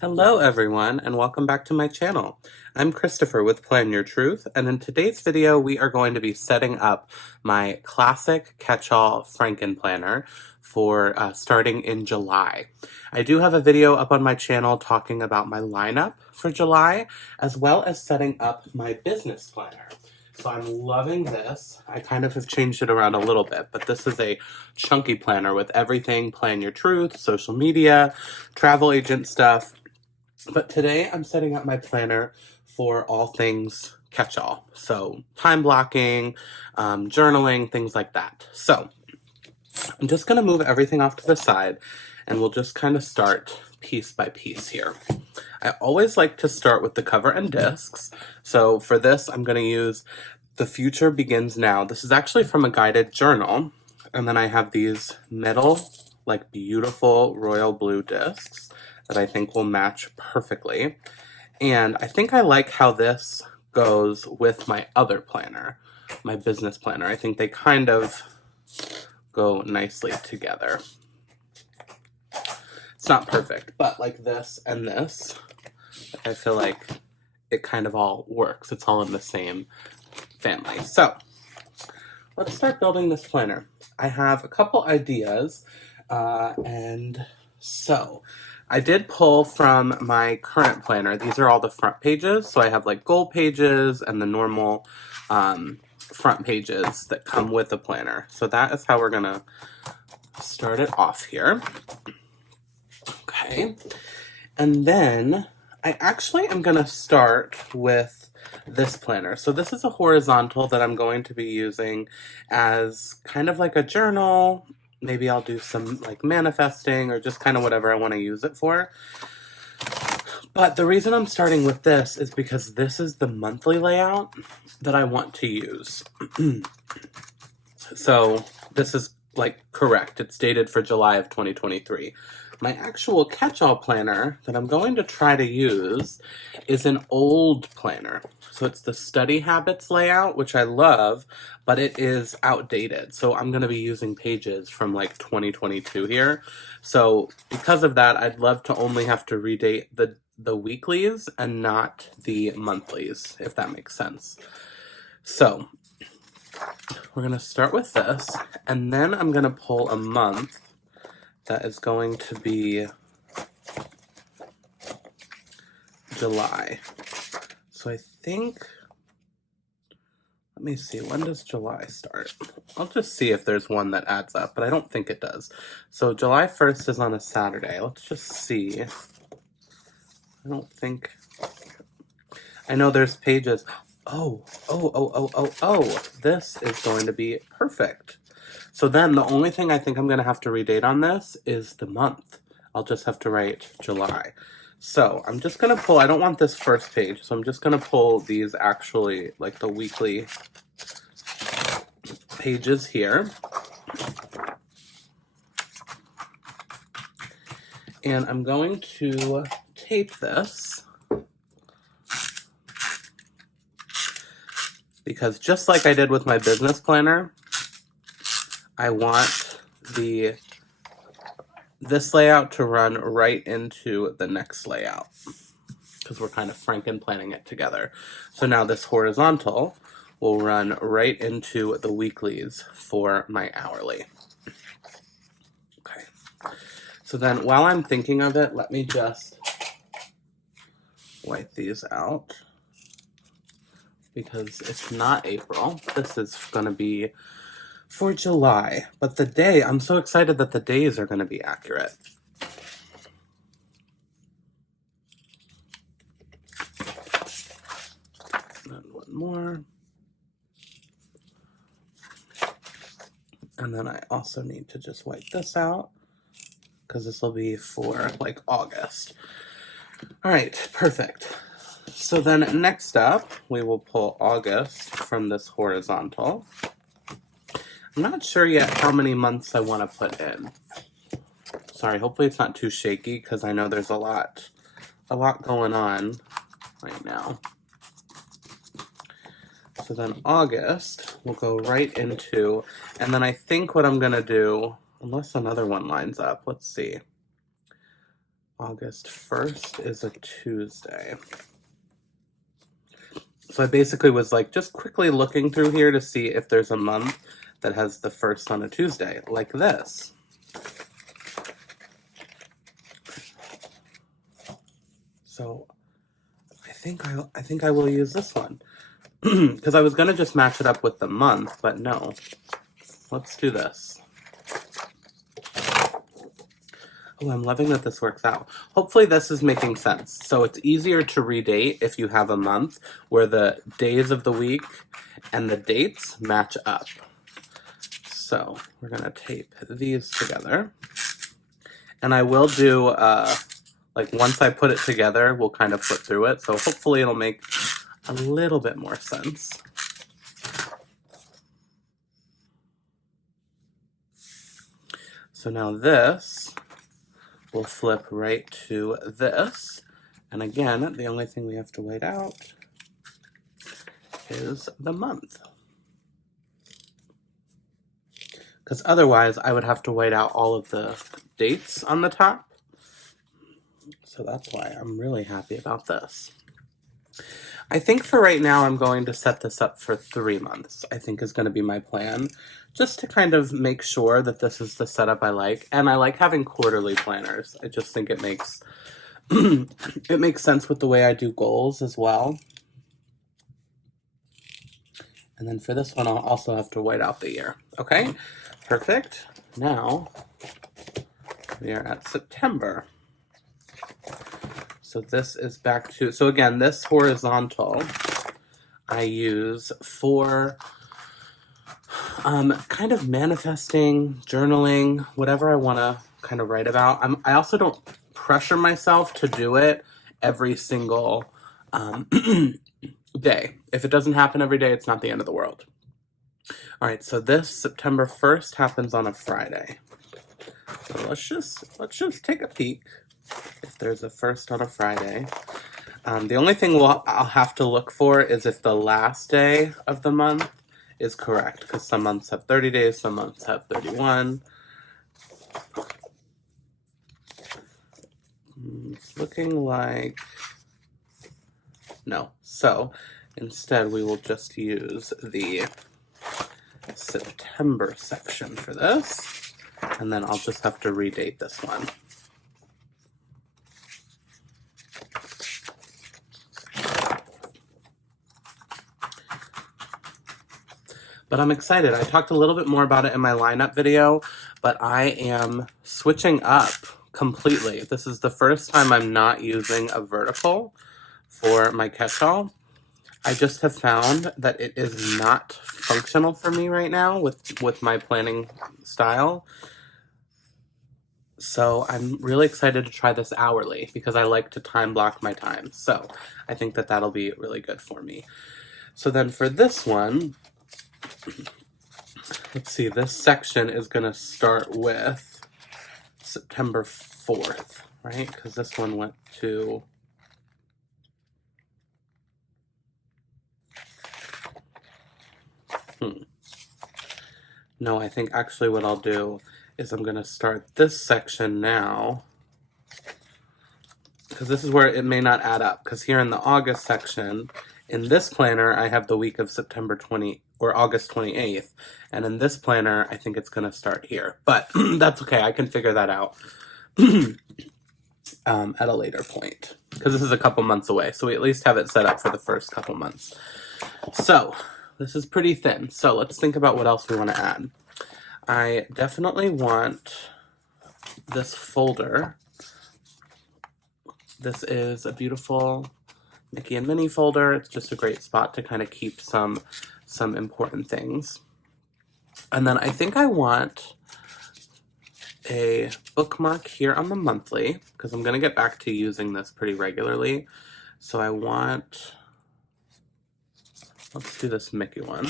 Hello everyone and welcome back to my channel. I'm Christopher with Plan Your Truth, and in today's video we are going to be setting up my classic catch-all Frankenplanner for starting in July. I do have a video up on my channel talking about my lineup for July, as well as setting up my business planner. So I'm loving this. I kind of have changed it around a little bit, but this is a chunky planner with everything: Plan Your Truth, social media, travel agent stuff. But today I'm setting up my planner for all things catch-all. So time blocking, journaling, things like that. So I'm just going to move everything off to the side and we'll just kind of start piece by piece here. I always like to start with the cover and discs. So for this, I'm going to use The Future Begins Now. This is actually from a guided journal. And then I have these metal, like beautiful royal blue discs that I think will match perfectly. And I think I like how this goes with my other planner, my business planner. I think they kind of go nicely together. It's not perfect, but like this and this, I feel like it kind of all works. It's all in the same family. So let's start building this planner. I have a couple ideas, and so I did pull from my current planner. These are all the front pages. So I have like goal pages and the normal front pages that come with the planner. So that is how we're gonna start it off here. Okay, and then I actually am gonna start with this planner. So this is a horizontal that I'm going to be using as kind of like a journal. Maybe I'll do some like manifesting or just kind of whatever I want to use it for. But the reason I'm starting with this is because this is the monthly layout that I want to use. So this is like correct. It's dated for July of 2023. My actual catch-all planner that I'm going to try to use is an old planner. So it's the Study Habits layout, which I love, but it is outdated. So I'm going to be using pages from like 2022 here. So because of that, I'd love to only have to redate the weeklies and not the monthlies, if that makes sense. So we're going to start with this, and then I'm going to pull a month that is going to be July. So I think, let me see, when does July start? I'll just see if there's one that adds up, but I don't think it does. So July 1st is on a Saturday. Let's just see. I don't think, I know there's pages. Oh, this is going to be perfect. So then the only thing I think I'm going to have to redate on this is the month. I'll just have to write July. So I'm just going to pull, I don't want this first page, so I'm just going to pull these actually, like the weekly pages here. And I'm going to tape this, because just like I did with my business planner, I want this layout to run right into the next layout, because we're kind of Frankenplanning it together. So now this horizontal will run right into the weeklies for my hourly. Okay. So then while I'm thinking of it, let me just wipe these out, because it's not April. This is going to be for July, but the day, I'm so excited that the days are going to be accurate. And one more. And then I also need to just wipe this out, because this will be for like August. All right, perfect. So then next up, we will pull August from this horizontal. I'm not sure yet how many months I want to put in. Sorry, hopefully it's not too shaky, because I know there's a lot going on right now. So then August will go right into, and then I think what I'm going to do, unless another one lines up, let's see. August 1st is a Tuesday. So I basically was like just quickly looking through here to see if there's a month that has the 1st on a Tuesday, like this. So I think I will use this one. Because I was going to just match it up with the month, but no. Let's do this. Oh, I'm loving that this works out. Hopefully this is making sense. So it's easier to redate if you have a month where the days of the week and the dates match up. So we're going to tape these together. And I will do, like once I put it together, we'll kind of flip through it. So hopefully it'll make a little bit more sense. So now this will flip right to this. And again, the only thing we have to wait out is the month. Because otherwise I would have to white out all of the dates on the top. So that's why I'm really happy about this. I think for right now I'm going to set this up for 3 months, I think is going to be my plan. Just to kind of make sure that this is the setup I like. And I like having quarterly planners. I just think it makes it makes sense with the way I do goals as well. And then for this one, I'll also have to white out the year. Okay, perfect. Now we are at September. So this is back to, so again, this horizontal I use for kind of manifesting, journaling, whatever I want to kind of write about. I also don't pressure myself to do it every single day. If it doesn't happen every day, it's not the end of the world. All right, so this September 1st happens on a Friday. So let's just take a peek if there's a 1st on a Friday. The only thing I'll have to look for is if the last day of the month is correct, because some months have 30 days, some months have 31. It's looking like no. So instead we will just use the September section for this, and then I'll just have to redate this one. But I'm excited. I talked a little bit more about it in my lineup video, but I am switching up completely. This is the first time I'm not using a vertical for my catch-all. I just have found that it is not functional for me right now with my planning style. So I'm really excited to try this hourly because I like to time block my time. So I think that that'll be really good for me. So then for this one, let's see, this section is going to start with September 4th, right? Because this one went to No, I think actually what I'll do is I'm going to start this section now, because this is where it may not add up, because here in the August section, in this planner, I have the week of September 20 or August 28th, and in this planner, I think it's going to start here, but that's okay, I can figure that out at a later point, because this is a couple months away, so we at least have it set up for the first couple months. So this is pretty thin, so let's think about what else we want to add. I definitely want this folder. This is a beautiful Mickey and Minnie folder. It's just a great spot to kind of keep some important things. And then I think I want a bookmark here on the monthly, because I'm going to get back to using this pretty regularly. So I want, let's do this Mickey one.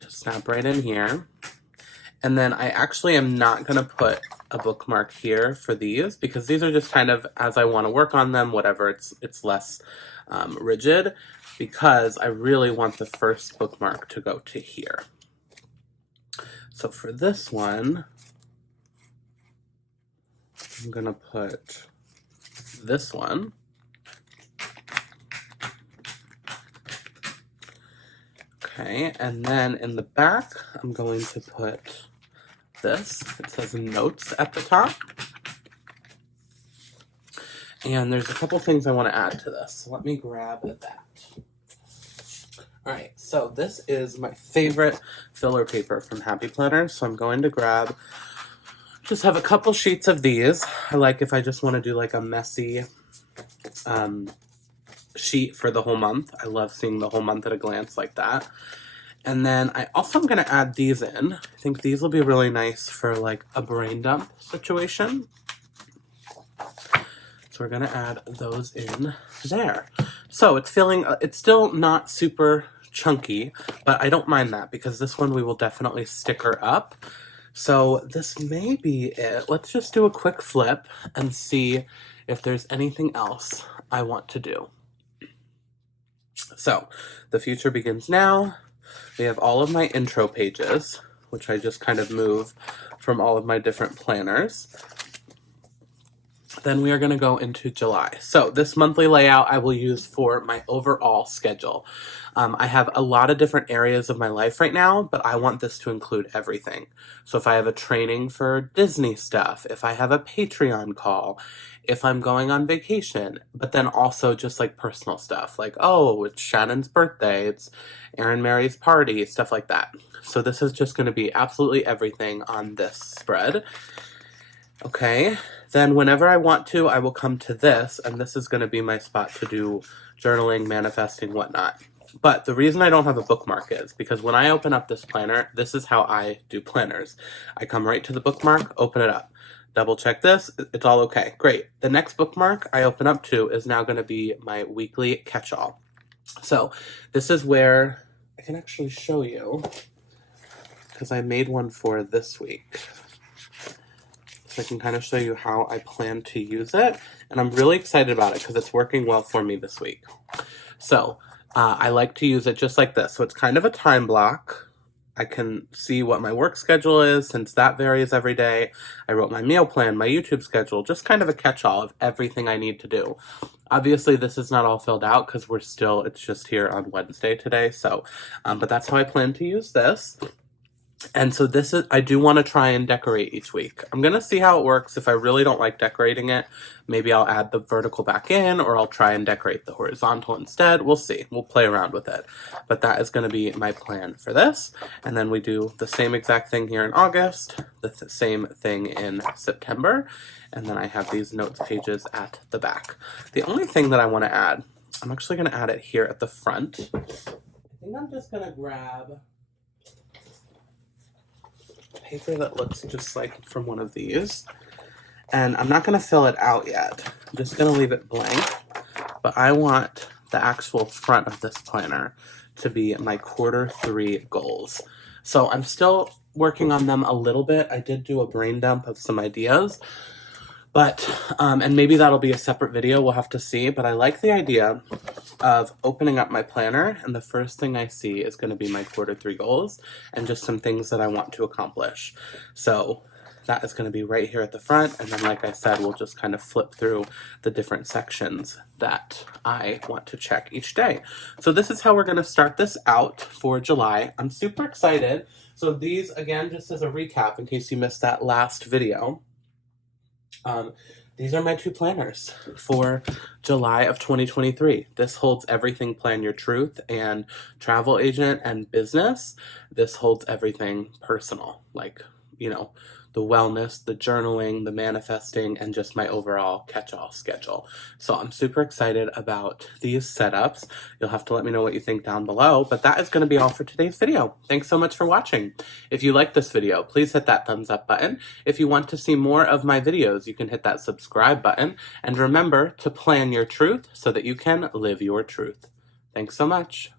Just snap right in here. And then I actually am not going to put a bookmark here for these, because these are just kind of as I want to work on them, whatever, it's less rigid, because I really want the first bookmark to go to here. So for this one, I'm gonna put this one. Okay, and then in the back, I'm going to put this. It says notes at the top. And there's a couple things I want to add to this. So let me grab that. Alright, so this is my favorite filler paper from Happy Planner. So I'm going to grab, just have a couple sheets of these. I like if I just want to do like a messy sheet for the whole month. I love seeing the whole month at a glance like that. And then I also am going to add these in. I think these will be really nice for like a brain dump situation. So we're going to add those in there. So it's feeling, it's still not super chunky, but I don't mind that because this one we will definitely sticker up. So this may be it. Let's just do a quick flip and see if there's anything else I want to do. So the future begins now. We have all of my intro pages, which I just kind of move from all of my different planners. Then we are going to go into July. So this monthly layout I will use for my overall schedule. I have a lot of different areas of my life right now, but I want this to include everything. So if I have a training for Disney stuff, if I have a Patreon call, if I'm going on vacation, but then also just like personal stuff like, oh, it's Shannon's birthday, it's Erin Mary's party, stuff like that. So this is just going to be absolutely everything on this spread. Okay, then whenever I want to, I will come to this, and this is going to be my spot to do journaling, manifesting, whatnot. But the reason I don't have a bookmark is because when I open up this planner, this is how I do planners. I come right to the bookmark, open it up, double check this, it's all okay. Great. The next bookmark I open up to is now going to be my weekly catch-all. So this is where I can actually show you, because I made one for this week. So I can kind of show you how I plan to use it. And I'm really excited about it because it's working well for me this week. So I like to use it just like this. So it's kind of a time block. I can see what my work schedule is since that varies every day. I wrote my meal plan, my YouTube schedule, just kind of a catch-all of everything I need to do. Obviously, this is not all filled out because it's just here on Wednesday today. So, but that's how I plan to use this. And so this is, I do want to try and decorate each week. I'm going to see how it works. If I really don't like decorating it, maybe I'll add the vertical back in, or I'll try and decorate the horizontal instead. We'll see. We'll play around with it. But that is going to be my plan for this. And then we do the same exact thing here in August, the same thing in September. And then I have these notes pages at the back. The only thing that I want to add, I'm actually going to add it here at the front. I think I'm just going to grab paper that looks just like from one of these, and I'm not going to fill it out yet. I'm just going to leave it blank, but I want the actual front of this planner to be my Q3 goals. So I'm still working on them a little bit. I did do a brain dump of some ideas, but and maybe that'll be a separate video, we'll have to see, but I like the idea of opening up my planner and the first thing I see is going to be my Q3 goals and just some things that I want to accomplish. So that is going to be right here at the front, and then like I said, we'll just kind of flip through the different sections that I want to check each day. So this is how we're going to start this out for July. I'm super excited. So these, again, just as a recap in case you missed that last video, these are my two planners for July of 2023. This holds everything Plan Your Truth and Travel Agent and Business. This holds everything personal, like, you know, the wellness, the journaling, the manifesting, and just my overall catch-all schedule. So I'm super excited about these setups. You'll have to let me know what you think down below, but that is going to be all for today's video. Thanks so much for watching. If you like this video, please hit that thumbs up button. If you want to see more of my videos, you can hit that subscribe button. And remember to plan your truth so that you can live your truth. Thanks so much.